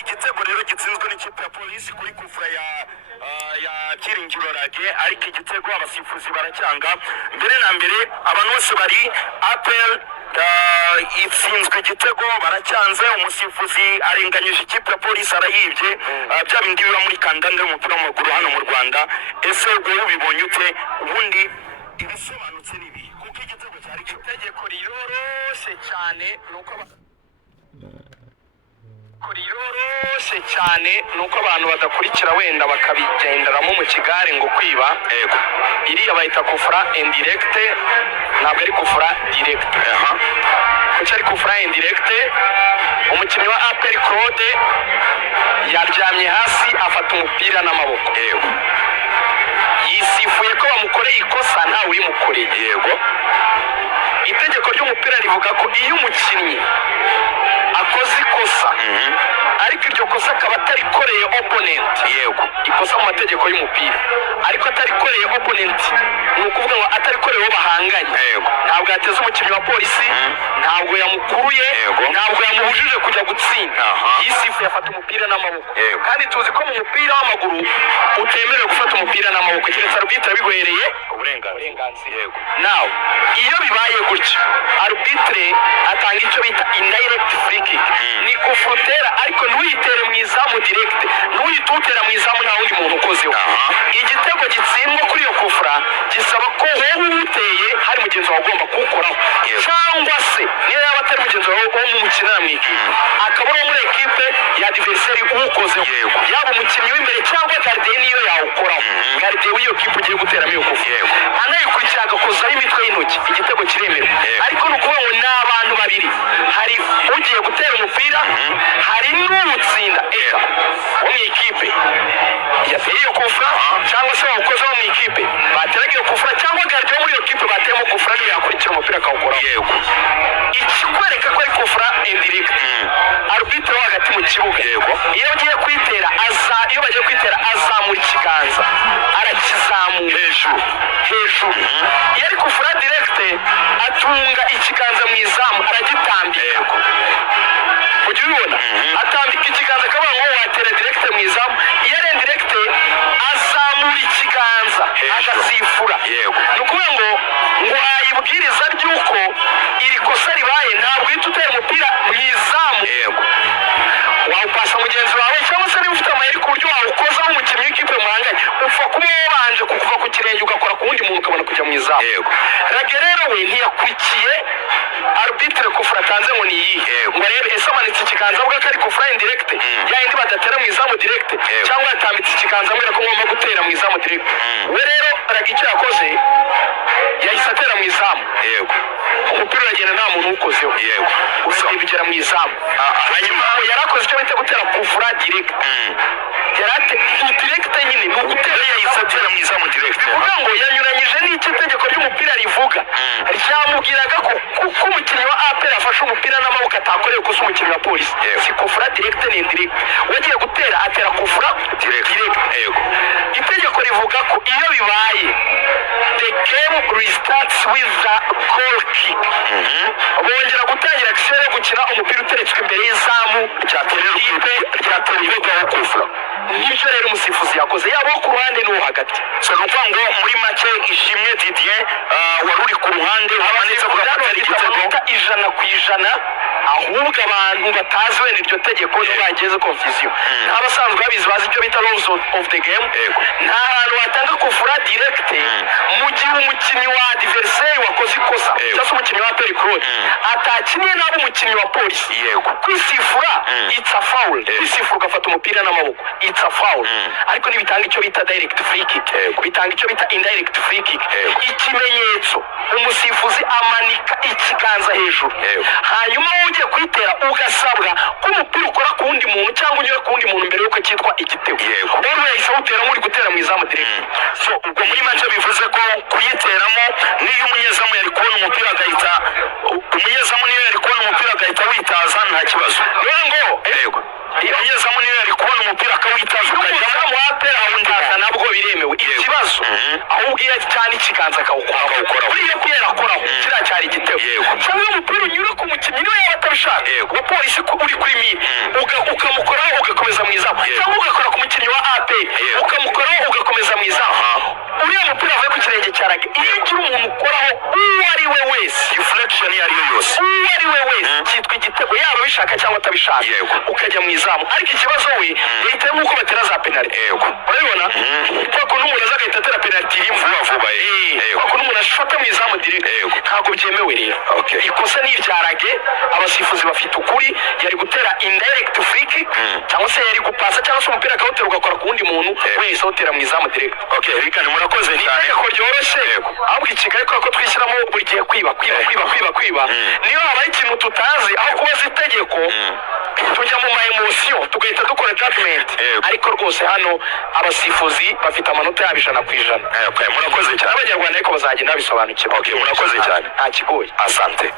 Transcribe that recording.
igitego rero gitsinzwe n'ikipe ya polisi kuri kufura ya Byiringiro Rage, ariko igitego abasifuzi baracyanga. Mbere na mbere abantu bose bari APR itsinzwe igitego baracyanze, umusifuzi arenganyije ikipe ya polisi arayibye. Bya bindi biba muri kandanda y'umupira w'amaguru hano mu Rwanda. Ese wowe ubibonye ute? Ubundi ibisobanutse nibi kuko igitego cyari itegeko riroroshe cyane nuko nuko abantu badakurikira wenda bakabigenderamo mu kigare ngo kwiba. Iriya bayita kufura indirecte, ntabwo ari kufura directe. Kuki ari kufura indirecte? Umukinnyi wa APR Claude yaryamye hasi afata umupira n'amaboko. Yisifuye ko bamukoreye ikosa ntawe urimukoreye. Itegeko ry'umupira rivuga ko iyo umukinnyi akoze ikosa ariko iryo kosa akaba atarikoreye opponent, ikosa mu mategeko y'umupira, ariko atarikoreye opponent ni ukuvuga ngo atarikoreye uwo bahanganye, ntabwo yateze umukinnyi wa polisi, ntabwo yamukuruye, ntabwo yamubujije kujya gutsinda, yisifuye afata umupira n'amaboko. Kandi tuzi ko mu mupira w'amaguru utemerewe gufata umupira n'amaboko keretse arbitre abiguhereye uburenganzira. Nawe iyo bibaye gutyo arbitre atanga icyo bita indirect free kick, ni kufutera ariko ntuyitere mu izamu direct, ntuyitutera mu izamu nta wundi muntu ukozeho. Igitego gitsindwa kuri iyo kufura gisaba ko wowe uteye hari mugenzi wawe ugomba kuwukoraho, cyangwa se niyo yaba atari mugenzi wawe wo mu mukinana mu ikipe akaba ari muri ekipe ya adversary uwukozeho, yaba umukinnyi w'imbere cyangwa gardien niyo yawukoraho, gardien w'iyo kipe ugiye guteramo iyo kufura anayikurikira agakozaho imitwe y'intoki, igitego kiremerwa. Ariko ni ukuvuga ngo ni abantu babiri, hari ugiye gutera umupira, hari n'utsinda wo mu ikipe yateye iyo kufura cyangwa se wawukozeho mu ikipe bateraga iyo kufura, cyangwa gardien muri iyo kipe bateyemo kufura niyo yakurikira umupira akawukoraho. Ikikwereka ko ari kufura indirect, arbitre wo hagati mu kibuga iyo bagiye kwitera azamura ikiganza, arakizamura hejuru. Iyo ari kufura direct atunga ikiganza mu izamu aragitambika, ujya ubibona, atambika ikiganza akavuga ngo watera direct mu izamu. Iyo ari indirect azamura ikiganza agasifura, ni ukuvuga ngo ayibwiriza ry'uko iri kosa ribaye ntabwo uhita utera umupira mu izamu, wawupasa mugenzi wawe, cyangwa se niba ufite amayeri ku buryo wawukozaho umukinnyi w'ikipe muhanganye upfa kuba wabanje kuva ku kirenge ugakora ku wundi muntu ukabona kujya mu izamu. Rage rero we ntiyakurikiye arbitre kufura atanze ngo ni iyihe, ngo arebe ese amanitse ikiganza avuga ko ari kufura indirect yayindi badatera mu izamu direct, cyangwa yatambitse ikiganza ambwira ko ngomba gutera mu izamu direct. We rero Rage icyo yakoze yahise atera mu izamu, umupira uragenda nta muntu uwukozeho, uragenda bigera mu izamu. Hanyuma yarakoze icyo bita gutera kufura direct, direct nyine ni ugutera, yahise atera mu izamu direct. Bivuga ngo yanyuranyije n'icyo itegeko ry'umupira rivuga, ryamubwiraga ko umukinnyi wa APR afashe umupira n'amaboko atakoreye kosa umukinnyi wa polisi, si kufura direct ni indirect. Wagiye gutera atera kufura direct. Itegeko rivuga ko iyo bibaye the game restarts with the goal kick, bongera gutangira action yo gukina umupira uteretswe imbere y'izamu ryaterwa kufura. Nibyo rero umusifuzi yakoze, yaba ku ruhande n'uwo hagati. So ni ukuvuga ngo muri make Ishimwe Didier wari uri ku ruhande wamanitse ku gatari igitego 100%, ahubwo abantu batazi wenda iryo tegeko niyo bageze confusion. Abasanzwe babizi bazi icyo bita rules of the game, nta hantu watanga kufura direct mu gihe umukinnyi wa adversary wakoze ikosa cyangwa umukinnyi wa APR Claude atakiniye nabo umukinnyi wa polisi, kwisifura it's a foul, kwisifura ugafata umupira n'amaboko it's a foul. Ariko nibitanga icyo bita direct free kick, bitanga icyo bita indirect free kick. Ikimenyetso umusifuzi amanika ikiganza hejuru, hanyuma ugiye kwitera ugasabwa ko umupira ukora ku wundi muntu cyangwa unyura ku wundi muntu mbere yuko cyitwa igitego. Rero yahise awutera muri gutera mu izamu direct. So ubwo muri make bivuze ko kuyiteramo niyo umunyezamu yari kubona umupira agahita witaza nta kibazo. Rero ngo umunyezamu niyo yari kubona umupira akawitaza ukajyamo wapera wundata nabwo biremewe. Ikibazo ahubwo iyo cyane ikiganza akawukora kuri iyo kwera akoraho kiriya cyari igitego, cyangwa umupira unyura ku mukinnyi niwe utabishaka wa polisi uri kuri miri ukamukoraho ugakomeza mu izamu cyangwa ugakora ku mukinnyi wa APR ukamukoraho ugakomeza mu izamu uriya mupira avuye ku kirenge cya rage iyo ugira umuntu ukoraho uwo ari we wese deflection iyo ari yo yose uwo ari we wese cyitwa igitego yaba bishaka cyangwa atabishaka ukajya mu izamu ariko ikibazo we yahita nk'uko batera za penalty urabibona kwa kuntu umuntu aza agahita atera penalty vuba vuba kwa kuntu umuntu ashota mu izamu direct ntabwo byemewe rero ikosa ni irya rage abasifuzi bafite ukuri yari gutera indirect free kick cyangwa se yari gupasa cyangwa se umupira akawutera ugakora ku wundi muntu wese awutera mu izamu direct bikane murakoze ni itegeko ryoroshye ahubwo ikigali ko twishyiramo buri gihe kwiba niyo habaye ikintu tutazi aho kubaza itegeko tujya mu ma emotion tugahita dukora judgment ariko rwose hano abasifuzi bafite amanota yabo 100%. Murakoze cyane abanyarwanda ariko bazagenda bisobanukirwa. Murakoze cyane nta kigoye. Asante.